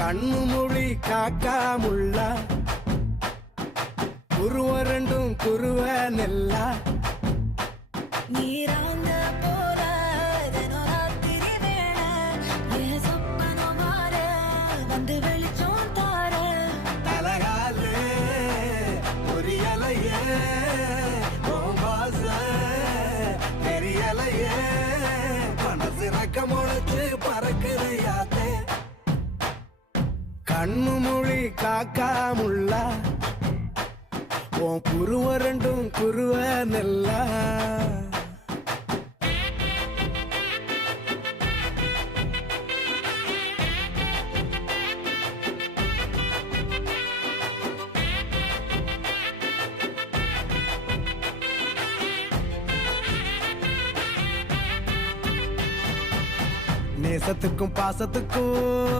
கண்ணு மொழி காக்காமுள்ள குருவ ரெண்டும் குருவ நெல்லா நீராங்க போல தினராத்திரி வேளை என் சொப்பனம் மாற வந்து வெளிச்சம் தார தலகாலே பொரியலையே ஓம்பாச தெரியலையே மனசு ரக்க முளைச்சு பறக்குறையாத்தே கண்ணு மொழி காக்காமுள்ள உன் குருவ ரெண்டும் குருவ நெல்லா நேசத்துக்கும் பாசத்துக்கும்